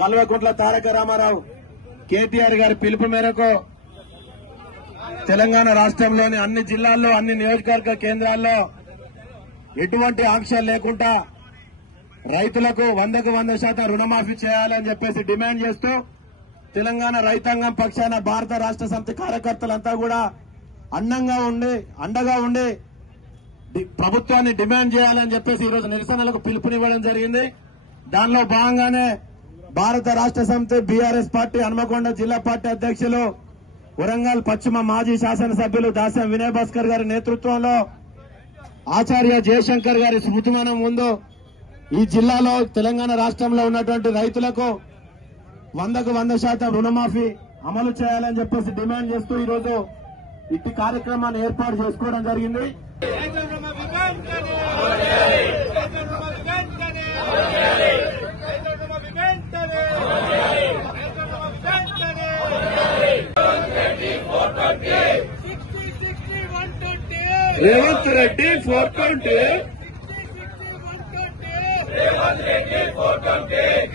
కల్వకుంట్ల తారక రామారావు కేటీఆర్ గారి పిలుపు మేరకు తెలంగాణ రాష్ట్రంలోని అన్ని జిల్లాల్లో అన్ని నియోజకవర్గ కేంద్రాల్లో ఎటువంటి ఆంక్షలు లేకుండా రైతులకు 100% రుణమాఫీ చేయాలని చెప్పేసి డిమాండ్ చేస్తూ తెలంగాణ రైతాంగం పక్షాన భారత రాష్ట్ర సమితి కార్యకర్తలంతా కూడా అండగా ఉండి ప్రభుత్వాన్ని డిమాండ్ చేయాలని చెప్పేసి ఈరోజు నిరసనలకు పిలుపునివ్వడం జరిగింది. దానిలో భాగంగానే భారత రాష్ట్ర సమితి బీఆర్ఎస్ పార్టీ హన్మకొండ జిల్లా పార్టీ అధ్యక్షులు వరంగల్ పశ్చిమ మాజీ శాసనసభ్యులు దాసం వినయ్ భాస్కర్ గారి నేతృత్వంలో ఆచార్య జయశంకర్ గారి స్మృతిమానం ముందు ఈ జిల్లాలో తెలంగాణ రాష్ట్రంలో ఉన్నటువంటి రైతులకు 100% రుణమాఫీ అమలు చేయాలని చెప్పేసి డిమాండ్ చేస్తూ ఈరోజు ఇట్టి కార్యక్రమాన్ని ఏర్పాటు చేసుకోవడం జరిగింది. రేవంత్ రెడ్డి 420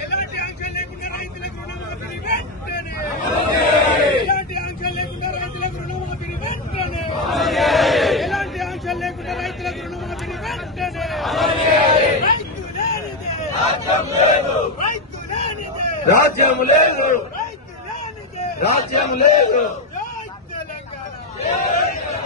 ఎలాంటి ఆంక్షలు లేకుండా రైతులకు రుణమాఫీ వెంటనే ఎలాంటి ఆంక్షలు లేకుండా రైతులకు రుణమాఫీ వెంటనే ఎలాంటి ఆంక్షలు లేకుండా రైతులకు రుణమాఫీ వెంటనే రైతు లేనిదే రైతు లేనిదే రాజ్యం లేదు రైతు లేనిదే రాజ్యం లేదు జై తెలంగాణ.